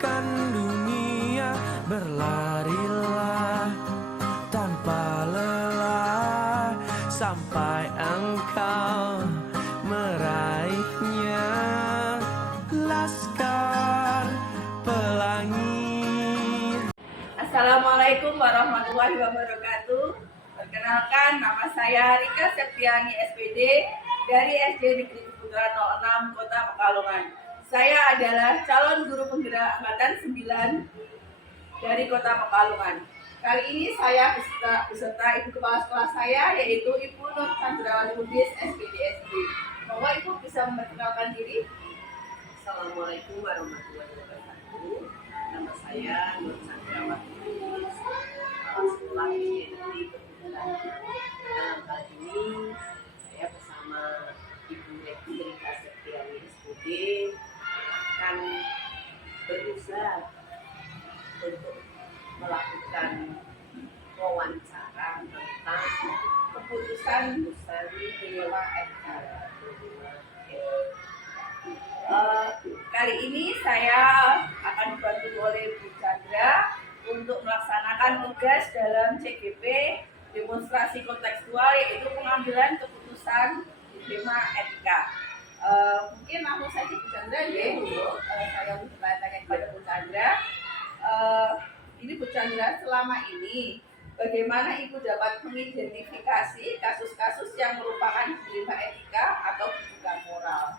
menakutkan dunia, berlarilah tanpa lelah sampai engkau meraihnya. Laskar Pelangi. Assalamualaikum warahmatullahi wabarakatuh. Perkenalkan, nama saya Rika Septiani SPD dari SD Negeri Putra 06 Kota Pekalongan. Saya adalah calon guru penggerak angkatan 9 dari Kota Pekalongan. Kali ini saya beserta Ibu Kepala Sekolah saya, yaitu Ibu Nur Chandrawati Lubis SPD. Bahwa Ibu bisa memperkenalkan diri. Assalamualaikum warahmatullahi wabarakatuh. Nama saya Nur Chandrawati Lubis, Kepala Sekolah SD Dalam hal ini saya bersama Ibu Rekti Rika Septiani SPD akan berusaha untuk melakukan wawancara tentang keputusan penyewa FK. Kali ini saya akan dibantu oleh Bu Chandra untuk melaksanakan tugas dalam CGP demonstrasi kontekstual, yaitu pengambilan keputusan di tema etika. Mungkin langsung saja Bu Chandra ya, saya bertanya kepada Bu Chandra. Ini Bu Chandra, selama ini bagaimana Ibu dapat mengidentifikasi kasus-kasus yang merupakan dilema etika atau bukan moral?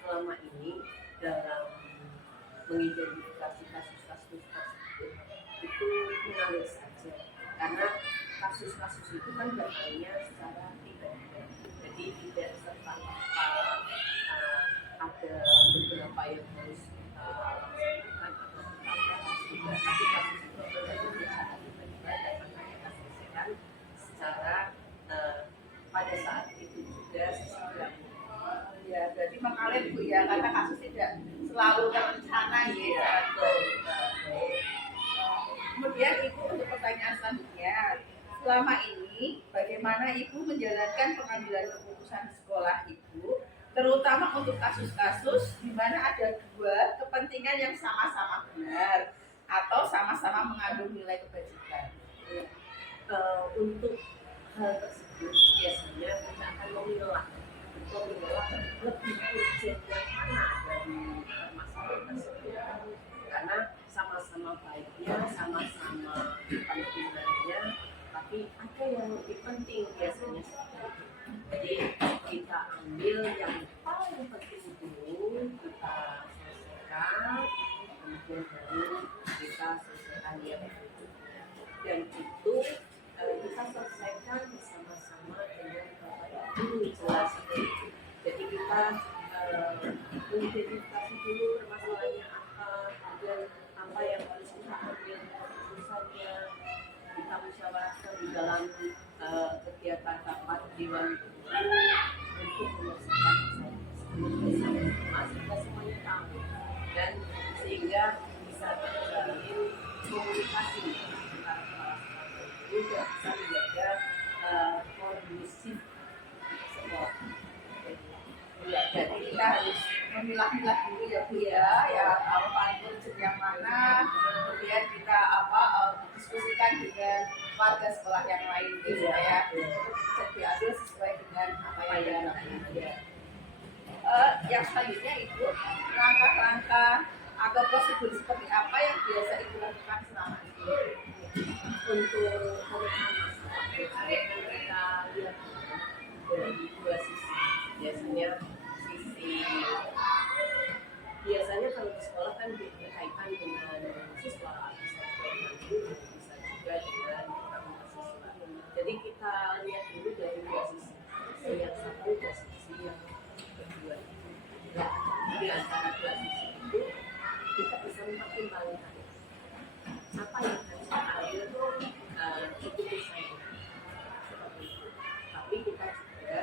Selama ini dalam mengidentifikasi kasus-kasus tersebut itu mengalir saja, karena kasus-kasus itu kan bertanya secara tiba-tiba, jadi tidak serta-merta ada beberapa yang harus kita laksanakan atau kita bahas juga, tapi kasus itu bertanya secara tiba-tiba dan maka kita selesaikan secara pada saat itu juga segera. Ya, jadi mengalir Bu ya, karena kasus tidak selalu terencana ya. Kemudian Ibu, untuk pertanyaan selanjutnya, selama ini bagaimana Ibu menjalankan pengambilan keputusan di sekolah Ibu, terutama untuk kasus-kasus di mana ada dua kepentingan yang sama-sama benar atau sama-sama mengandung nilai kebajikan? Untuk hal tersebut biasanya kita akan memilah lebih urgent yang mana dari masalah tersebut, karena sama-sama baiknya, sama-sama pentingnya, tapi ada yang lebih penting biasanya seperti itu. Jadi kita ambil yang paling penting dulu, kita selesaikan, kemudian baru kita selesaikan yang berikutnya, dan itu kita selesaikan bersama-sama dengan Bapak Ibu, jelas itu. Jadi kita mengidentifikasi dulu permasalahannya apa, dan apa yang harus kita ambil keputusannya, kita musyawarahkan di dalam kegiatan rapat Dewan Guru untuk menyelesaikan masalah tersebut. Kita semuanya tahu, dan sehingga bisa terjalin komunikasi antara kepala sekolah guru dan bisa menjaga kondusif sekolah. Ya, jadi kita harus memilah-milah dulu ya Bu ya kalau paling urgent yang mana, kemudian kita diskusikan dengan warga sekolah yang lain gitu ya, bisa diambil sesuai dengan apa yang ada. Yang selanjutnya Ibu, langkah-langkah atau prosedur seperti apa yang biasa Ibu lakukan selama ini Untuk pemecahan masalah kita lihat dari dua sisi. Biasanya kalau di sekolah kan berkaitan dengan siswa, bisa juga dengan guru, bisa juga dengan mahasiswa. Jadi kita lihat dulu dari dua sisi, yang satu dan sisi yang kedua. Nah, di antara dua sisi itu kita bisa mempertimbangkan apa yang harus kita ambil keputusan seperti itu. Tapi kita juga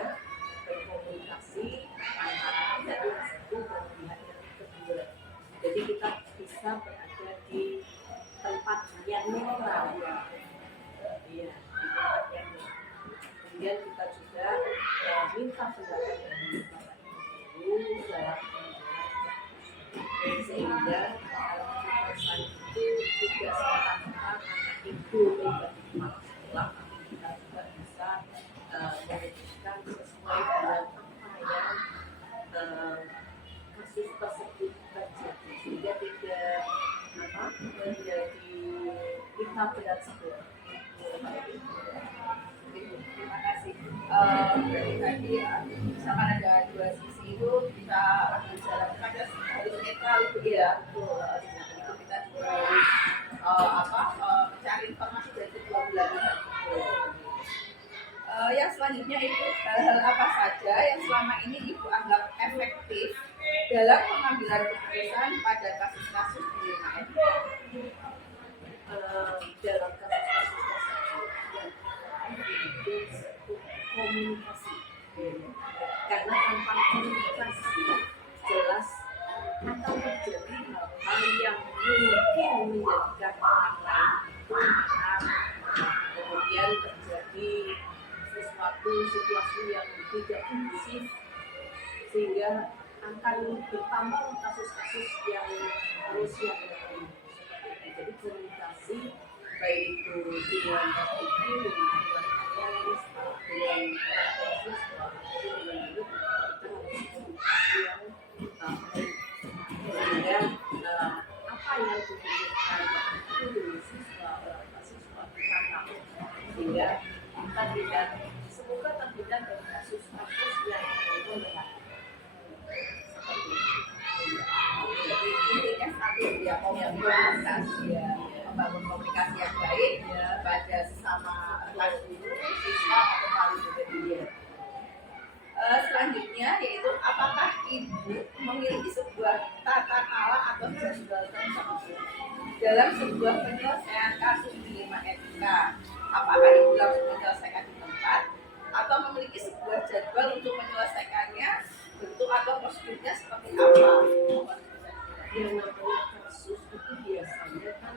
berkomunikasi antara pihak yang satu dan pihak yang kedua. Jadi kita bisa berada di tempat yang netral. Iya, di tempat yang netral. Kemudian kita juga minta pendapat dari Bapak Ibu dalam sehingga pesan itu tidak semata-mata karena itu menjadi kepala sekolah, tapi kita juga bisa memutuskan sesuai dengan apa yang kasus tersebut terjadi, sehingga tidak menjadi kita berat sebelah. Terima kasih. Jadi tadi misalkan ada dua sisi itu kita ambil jalan kita harus netral itu ya. Itu kita juga harus mencari informasi dari kedua belah pihak. Yang selanjutnya itu hal-hal apa saja yang selama ini Ibu anggap efektif dalam pengambilan keputusan pada kasus-kasus di lingkungan MK? Dalam kasus-kasus tersebut yang itu komunikasi, karena tanpa komunikasi jelas akan terjadi hal-hal yang mungkin menjadikan orang lain itu marah, kemudian terjadi sesuatu situasi yang tidak kondusif, sehingga akan bertambah kasus-kasus yang harus dihadapi. Jadi komunikasi baik itu dengan ibu, dengan ayah, dengan siswa, dengan guru, kita harus komunikasi yang baik, sehingga apa yang dibutuhkan guru, siswa, siswa kita tahu, sehingga kita tidak semoga terhindar dari kasus-kasus yang memberatkan. Jadi intinya satu ya, komunikasi ya, membangun komunikasi yang baik ya pada sesama kelas guru, siswa atau wali murid. Selanjutnya yaitu apakah Ibu memiliki sebuah tata cara atau jadwal tertentu dalam sebuah penyelesaian kasus di 5 MK? Apakah Ibu langsung menyelesaikan di tempat atau memiliki sebuah jadwal untuk menyelesaikannya, bentuk atau prosedurnya seperti apa? Yang namanya kasus itu biasanya kan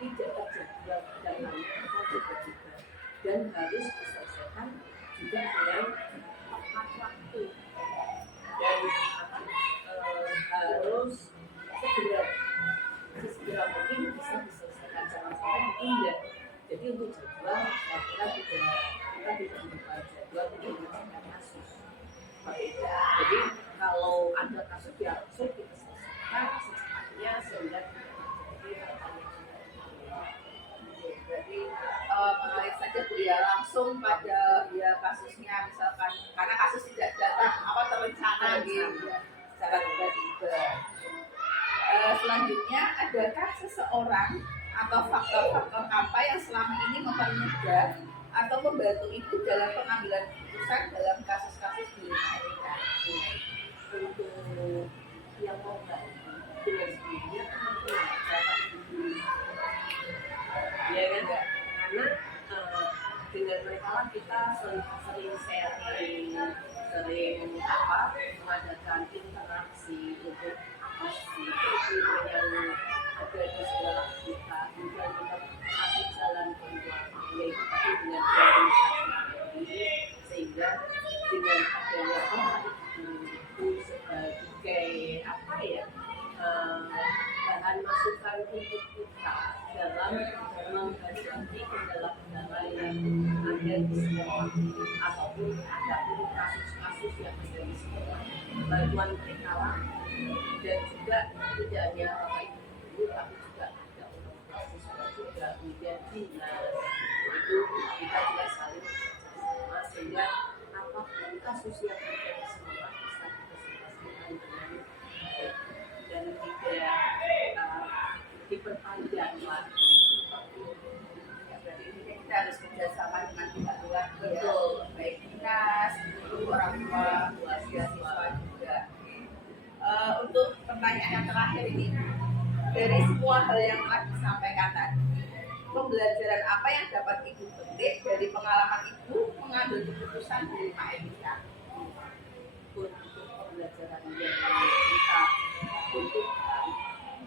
tidak terjadwal dalamnya atau tiba-tiba, dan harus diselesaikan juga dengan tepat waktu dan harus segera mungkin bisa diselesaikan, jangan sampai ditunda. Jadi untuk jadwal saya kira kita tidak membuat jadwal untuk menyelesaikan kasus. Jadi kalau ada kasus ya langsung kita selesaikan secepatnya sehingga tidak terjadi hal-hal yang tidak. Jadi mengalir saja Bu ya, langsung pada ya kasusnya misalkan karena kasus tidak datang terencana gitu ya, secara tiba-tiba. Selanjutnya, adakah seseorang atau faktor-faktor apa yang selama ini mempermudah atau membantu Ibu dalam pengambilan keputusan dalam kasus-kasus di MK? Untuk yang mau dengan sendirinya dapat ya kan, karena dengan mereka lah kita sering sharing, sering mengadakan interaksi untuk si ibu yang ada di sebelah kita, kemudian kita kasih jalan keluar, yaitu tadi dengan komunikasi, sehingga dengan adanya itu sebagai bahan masukan untuk kita dalam menghadapi kendala-kendala yang ada di sekolah ataupun ada kasus-kasus yang ada di sekolah, bantuan mereka lah, dan juga tidak hanya bapak ibu tapi juga ada orang tua siswa juga, kemudian dinas itu kita juga saling bersama, sehingga apapun kasus yang ada di sekolah bisa kita selesaikan dengan baik dan tidak diperpanjang lagi. Ya, berarti ini kita harus kerjasama dengan pihak luar, Betul. baik dinas, orang tua, siswa juga. Untuk pertanyaan yang terakhir ini, dari semua hal yang telah disampaikan tadi, pembelajaran apa yang dapat Ibu petik dari pengalaman Ibu mengambil keputusan di 5 MK? Untuk pembelajaran yang kita butuhkan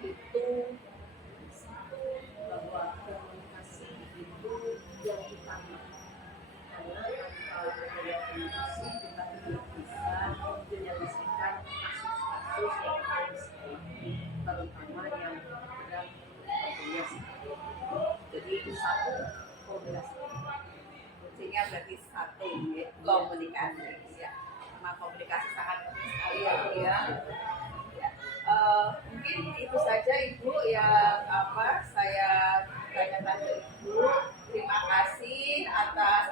itu satu, bahwa komunikasi itu yang utama, karena kalau ada komunikasi kita tidak bisa menyelesaikan kasus-kasus yang ada di sekolah, terutama yang berat tentunya satu. Jadi itu satu komunikasi. Kuncinya berarti satu ya, komunikasi ya. Sama komunikasi sangat penting sekali ya Bu ya. Ya. Mungkin itu saja Ibu yang saya tanyakan ke Ibu. Terima kasih atas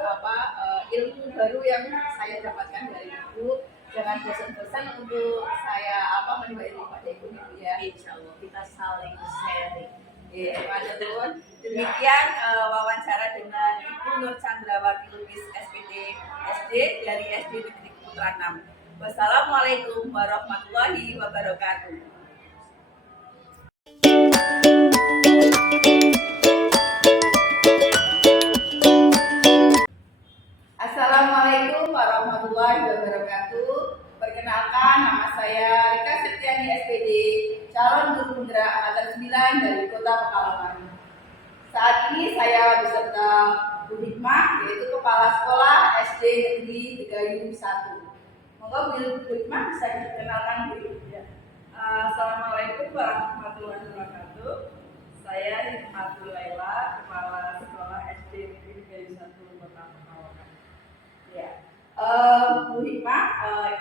ilmu baru yang saya dapatkan dari Ibu. Jangan bosan-bosan untuk saya menimba ilmu pada Ibu ya. Insya Allah kita saling sharing. Ya, teman-teman. Demikian wawancara dengan Ibu Nur Chandrawati Lubis SPD SD dari SD Negeri Putra 6. Wassalamualaikum warahmatullahi wabarakatuh. Assalamualaikum warahmatullahi wabarakatuh. Perkenalkan, nama saya Rika Septiani SPD, calon guru penggerak angkatan 9 dari Kota Pekalongan. Saat ini saya beserta Bu Hikmah, yaitu Kepala Sekolah SD Negeri Tegayung 1. Monggo Bu Hikmah bisa dikenalkan dulu. Ya. Assalamualaikum warahmatullahi wabarakatuh. Saya Hikmatul Laila, Kepala Sekolah SD Negeri Tegayung 1 Kota Pekalongan. Ya. Bu Hikmah,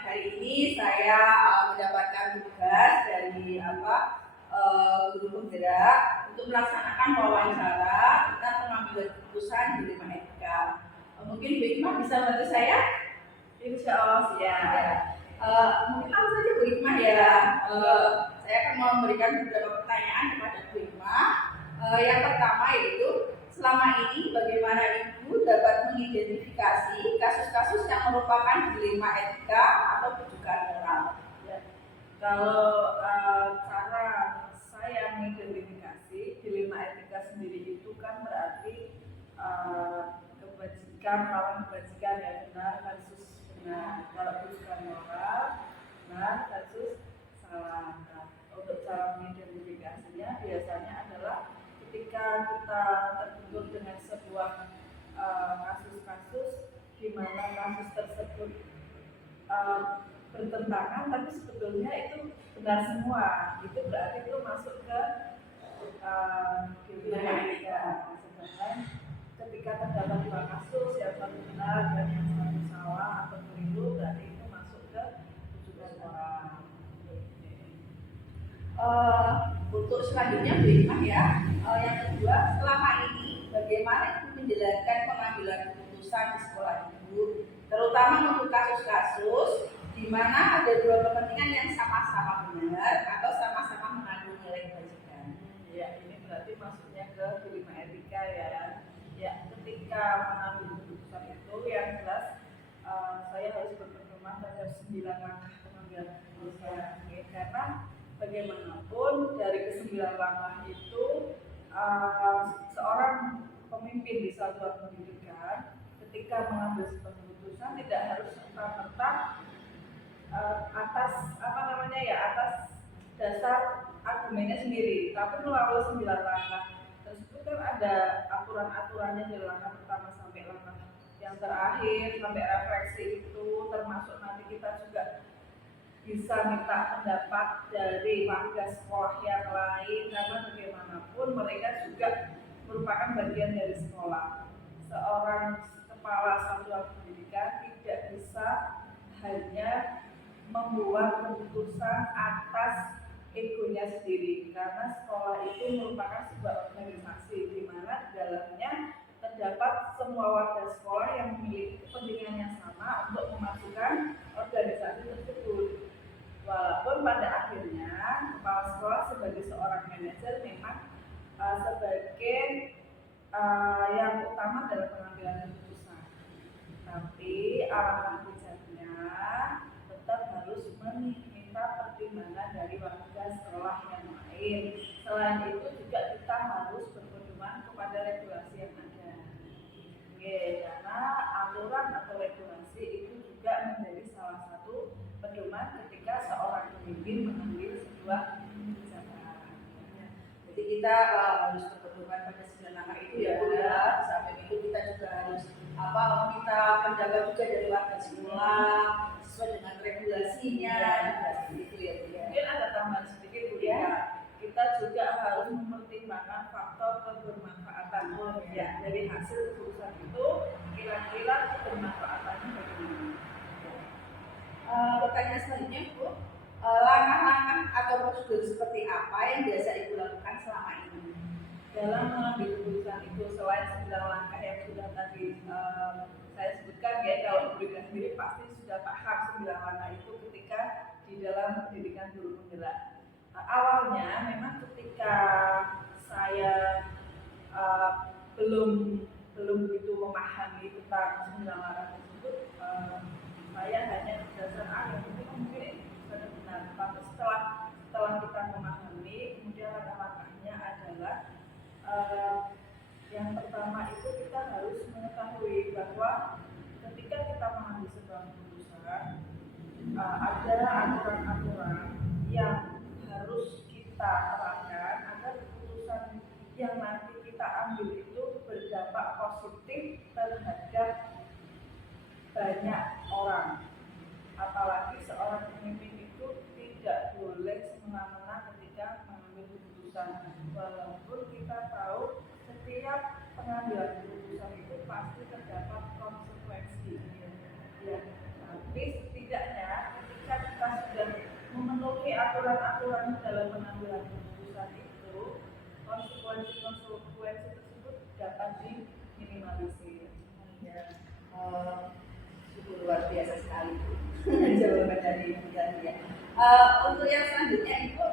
hari ini saya mendapatkan tugas dari guru penggerak untuk melaksanakan wawancara tentang pengambilan keputusan di lima etika. Mungkin Bu Hikmah bisa bantu saya? Insya Allah ya. Mungkin langsung saja Bu Hikmah ya. Saya akan memberikan beberapa pertanyaan kepada Bu Hikmah. Yang pertama yaitu, selama ini bagaimana Ibu dapat mengidentifikasi kasus-kasus yang merupakan dilema etika atau kejugaan moral? Ya. Kalau cara saya mengidentifikasi dilema etika sendiri itu kan berarti kebajikan lawan kebajikan ya, benar versus benar. Kalau kejugaan moral, benar versus salah. Nah, untuk cara mengidentifikasinya biasanya adalah ketika kita terbentur dengan sebuah kasus-kasus di mana kasus tersebut bertentangan tapi sebetulnya itu benar semua, itu berarti itu masuk ke dilema etika. Sedangkan ketika terdapat dua kasus, yang satu benar dan yang satu salah atau keliru, berarti itu masuk ke kejugaan moral. Untuk selanjutnya Bu Hikmah ya, yang kedua, selama ini bagaimana Ibu menjalankan pengambilan keputusan di sekolah Ibu, terutama untuk kasus-kasus di mana ada dua kepentingan yang sama-sama benar atau sama-sama mengandung nilai kebajikan. Ya, ini berarti masuknya ke dilema etika ya. Ya, ketika mengambil keputusan itu yang jelas saya harus berpedoman terhadap 9 langkah pengambilan keputusan. Karena bagaimanapun dari ke-9 langkah itu seorang pemimpin di satuan pendidikan ketika mengambil sebuah keputusan tidak harus serta-merta atas atas dasar argumennya sendiri, tapi melalui 9 langkah tersebut kan ada aturan-aturannya dari langkah pertama sampai langkah yang terakhir sampai refleksi itu, termasuk nanti kita juga bisa minta pendapat dari warga sekolah yang lain, karena bagaimanapun mereka juga merupakan bagian dari sekolah. Seorang kepala satuan pendidikan tidak bisa hanya membuat keputusan atas egonya sendiri, karena sekolah itu merupakan sebuah organisasi di mana dalamnya terdapat semua warga sekolah yang memiliki kepentingan yang sama untuk memajukan organisasi tersebut. Walaupun pada akhirnya kepala sekolah sebagai seorang manajer memang sebagai yang utama dalam pengambilan keputusan, tapi arahan bijaknya tetap harus meminta pertimbangan dari warga sekolah yang lain. Selain itu juga kita harus berpedoman kepada regulasi yang ada. Karena aturan atau regulasi itu juga menjadi salah satu pedoman ketika seorang pemimpin mengambil sebuah kebijakan. Jadi kita harus berpedoman pada 9 langkah itu ya, sampai itu kita juga harus meminta pendapat juga dari warga sekolah sesuai dengan regulasinya, itu ya. Mungkin ada tambahan sedikit Bu ya. perilaku bermanfaatannya bagaimana. Pertanyaan selanjutnya Bu, langkah-langkah atau prosedur seperti apa yang biasa Ibu lakukan selama ini dalam mengambil keputusan itu, selain 9 langkah yang sudah tadi saya sebutkan ya. Kalau Bu Rika sendiri pasti sudah paham 9 langkah itu ketika di dalam pendidikan guru penggerak. Awalnya memang ketika saya belum begitu memahami tentang 9 langkah tersebut, saya hanya berdasarkan yang mungkin itu sudah benar. Tapi setelah kita memahami, kemudian langkah-langkahnya adalah yang pertama itu kita harus mengetahui bahwa ketika kita mengambil sebuah keputusan, ada aturan-aturan yang harus kita terapkan agar keputusan yang nanti kita ambil itu berdampak positif terhadap banyak orang. Apalagi seorang pemimpin itu tidak boleh semena-mena ketika mengambil keputusan, walaupun kita tahu setiap pengambilan keputusan itu pasti terdapat konsekuensi ya. Tapi setidaknya ketika kita sudah memenuhi aturan-aturan dalam pengambilan keputusan itu, konsekuensi tersebut dapat diminimalisir ya. Luar biasa sekali jawaban dari Ibu tadi ya. Untuk yang selanjutnya Ibu,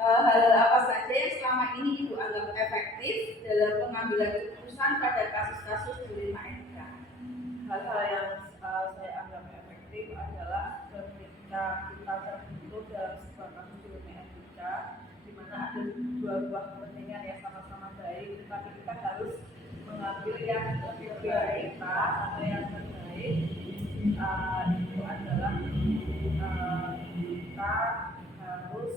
hal apa saja yang selama ini Ibu anggap efektif dalam pengambilan keputusan pada kasus-kasus dilema etika? Hal-hal yang saya anggap efektif adalah ketika kita terbentuk dalam sebuah kasus dilema etika, di mana ada dua buah kepentingan yang sama-sama baik, tetapi kita harus mengambil yang lebih baik atau yang terbaik. Itu adalah kita harus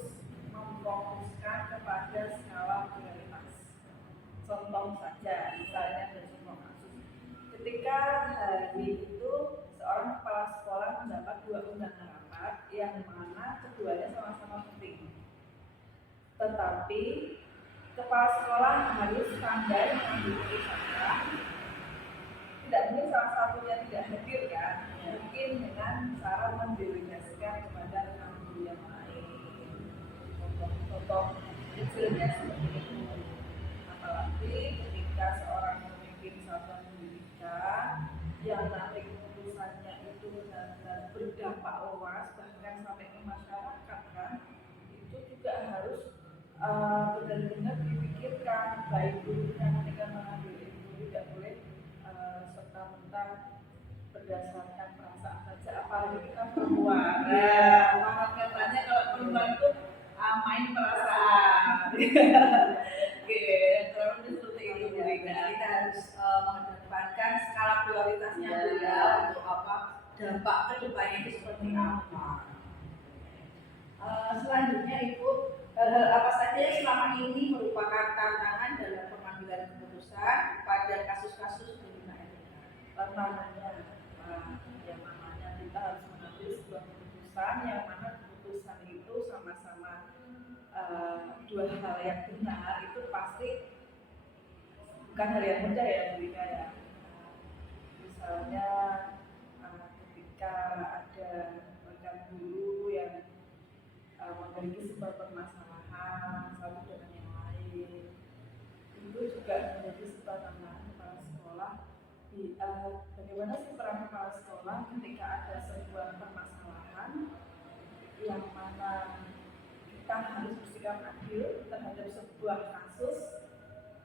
memfokuskan kepada skala prioritas. Contoh saja, misalnya ada contoh kasus. Ketika hari itu seorang kepala sekolah mendapat 2 undangan rapat yang mana keduanya sama-sama penting. Tetapi kepala sekolah harus pandai mengambil keputusan. Tidak mungkin salah satunya tidak hadir kan, mungkin dengan cara mendelegasikan kepada rekan guru yang lain. Contoh kecilnya seperti itu. Apalagi ketika seorang pemimpin satuan pendidikan yang nanti keputusannya itu benar-benar berdampak luas bahkan sampai ke masyarakat kan, itu juga harus benar-benar dipikirkan baik gurunya ketika mengambil itu, tidak boleh serta-merta berdasarkan perasaan saja, apalagi kita perempuan. Nah, katanya kalau perempuan itu main perasaan. Oke, terus seperti itu. Nah, kita harus mengedepankan skala prioritasnya ya, untuk apa dampak kedepannya itu seperti apa. Selanjutnya Ibu, hal apa saja yang selama ini merupakan tantangan dalam pengambilan keputusan pada kasus-kasus dilema etika? Tantangannya, yang namanya kita harus mengambil sebuah keputusan yang mana keputusan itu sama-sama dua hal yang benar, itu pasti bukan hal yang mudah ya Bu Rika ya. Misalnya ketika ada rekan guru yang memiliki sebuah permasalahan satu dengan yang lain, itu juga menjadi sebuah tantangan kepala sekolah. Bagaimana sih peran kepala sekolah ketika ada sebuah permasalahan yang mana kita harus bersikap adil terhadap sebuah kasus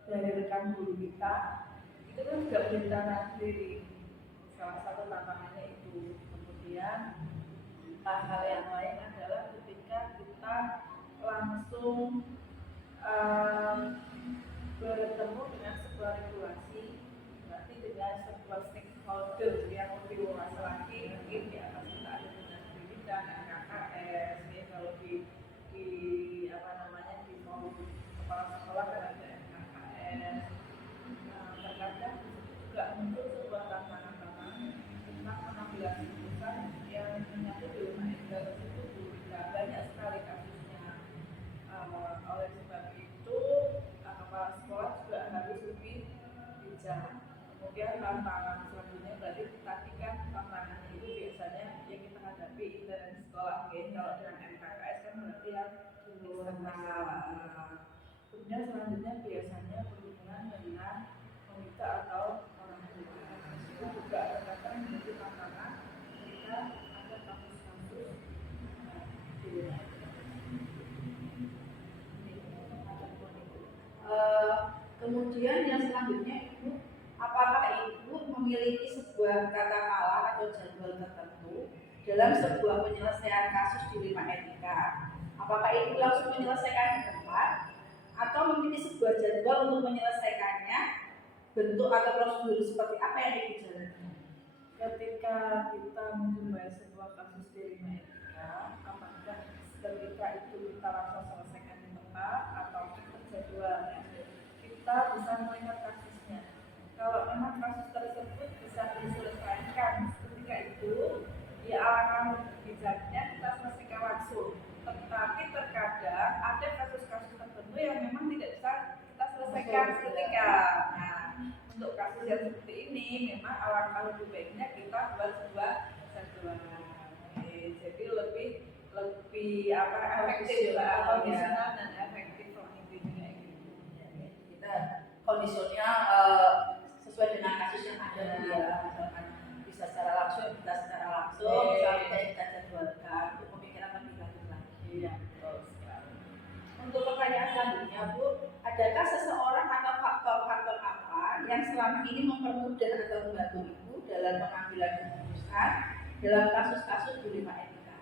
dari rekan guru kita, itu kan juga menjadi tantangan sendiri. Salah satu tantangannya itu. Kemudian hal yang lain adalah ketika kita langsung bertemu dengan sebuah regulasi, berarti dengan sebuah stakeholder yang lebih luas lagi, mungkin di atas kita ada dinas pendidikan, KKS, ya, kalau di apa namanya di forum kepala sekolah kan ada KKS. Terkadang juga muncul sebuah tantangan-tantangan tentang pengambilan keputusan yang menyangkut dilema etika tersebut juga banyak sekali kasusnya. Oleh sebab itu kepala sekolah juga harus lebih bijak. Kemudian tantangan selanjutnya Kemudian selanjutnya biasanya berhubungan dengan wanita atau orang tua. Itu juga terkadang menjadi tantangan ketika ada kasus-kasus di wilayah. Kemudian yang selanjutnya Ibu, apakah Ibu memiliki sebuah tata cara atau jadwal tertentu dalam sebuah penyelesaian kasus dilema etika? Apakah Ibu langsung menyelesaikan di tempat atau memiliki sebuah jadwal untuk menyelesaikannya? Bentuk atau prosedur seperti apa yang Ibu jalankan? Ketika kita menjumpai sebuah kasus dilema etika, apakah ketika itu kita langsung selesaikan di tempat atau jadwalnya? Kita bisa melihat kasusnya. Kalau memang kasus tersebut bisa diselesaikan ketika itu, ya alangkah bijaknya kita selesaikan langsung. Tetapi terkadang ada kasus-kasus tertentu yang memang tidak bisa kita selesaikan seketika. Nah, untuk kasus yang seperti ini memang alangkah lebih baiknya kita buat sebuah jadwal. Jadi lebih efektif lah, kondisional dan efektif lah intinya gitu. Kita kondisionnya sesuai dengan kasus yang ada ya, misalkan bisa secara langsung, misalnya kita jadwalkan untuk pemikiran lebih lanjut lagi. Ya, betul sekali. Untuk pertanyaan selanjutnya Bu, adakah seseorang atau faktor-faktor apa yang selama ini mempermudah atau membantu Ibu dalam pengambilan keputusan dalam kasus-kasus dilema etika?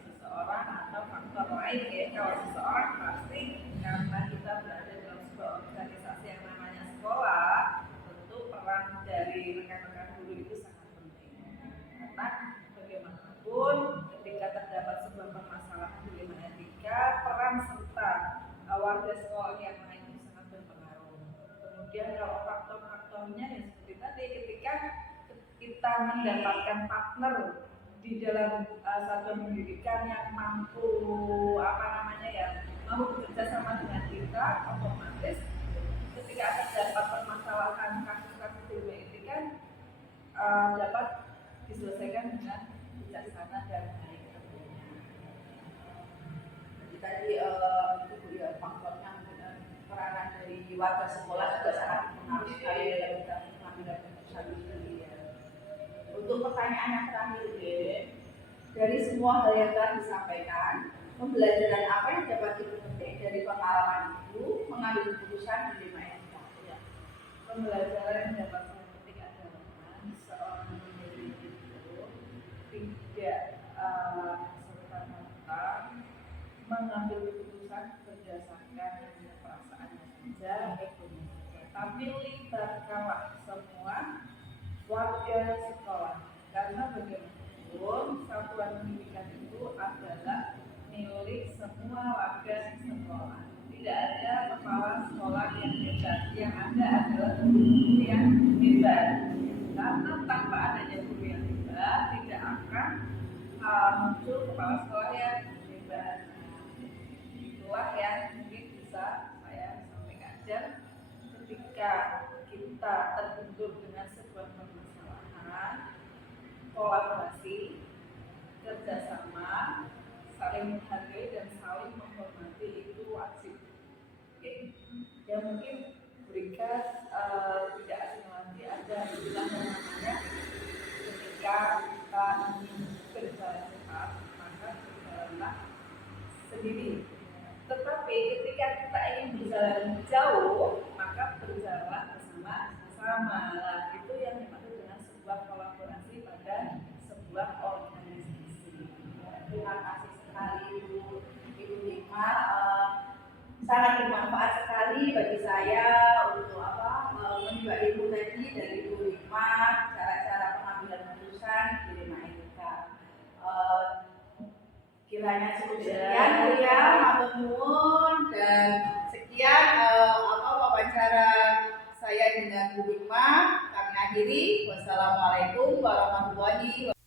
Seseorang atau faktor lain ya. Kalau seseorang pasti karena kita berada dalam sebuah organisasi yang namanya sekolah, tentu peran dari rekan-rekan guru itu sangat penting. Karena bagaimanapun ketika terdapat sebuah permasalahan dilema etika, peran serta warga sekolah yang lain itu sangat berpengaruh. Kemudian kalau faktor-faktornya ya seperti tadi, ketika kita mendapatkan partner di dalam satuan pendidikan yang mampu mampu bekerja sama dengan kita, otomatis ketika terdapat permasalahan kasus-kasus dilema etika dapat diselesaikan dengan bijaksana dan baik. Jadi tadi itu ya faktornya peranan dari warga sekolah juga sangat mempengaruhi sekali dalam kita mengambil keputusan ini. Untuk pertanyaan yang terakhir, dari semua hal yang telah disampaikan, pembelajaran apa yang dapat dipetik dari pengalaman Ibu mengambil keputusan dilema etika? Ya. Pembelajaran yang dapat saya petik adalah seorang pemimpin itu tidak serta-merta mengambil keputusan berdasarkan perasaannya saja, egonya saja, tapi libatkanlah semua warga sekolah, karena bagaimanapun satuan pendidikan itu adalah milik semua warga sekolah. Tidak ada kepala sekolah yang hebat, yang ada adalah guru yang hebat. Karena tanpa adanya guru yang hebat, tidak akan muncul kepala sekolah yang hebat. Itulah yang mungkin bisa saya sampaikan. Dan ketika kita terbentur dengan sebuah permasalahan, kolaborasi, kerjasama, saling menghargai dan saling menghormati itu wajib. Oke. Yang mungkin berikan tidak asing lagi ada istilah yang namanya ketika kita ingin berjalan cepat maka berjalanlah sendiri. Tetapi ketika kita ingin berjalan jauh maka berjalanlah bersama-sama. Nah, itu yang dimaksud dengan sebuah kolaborasi pada sebuah organisasi. Terima kasih sekali Ibu Hikma, sangat bermanfaat sekali bagi saya untuk menimba ilmu tadi dari Ibu Hikma, cara-cara pengambilan keputusan dilema etika. Kiranya cukup sekian ya, matur nuwun, dan sekian wawancara saya dengan Bu Hikma. Kami akhiri. Wassalamualaikum warahmatullahi wabarakatuh.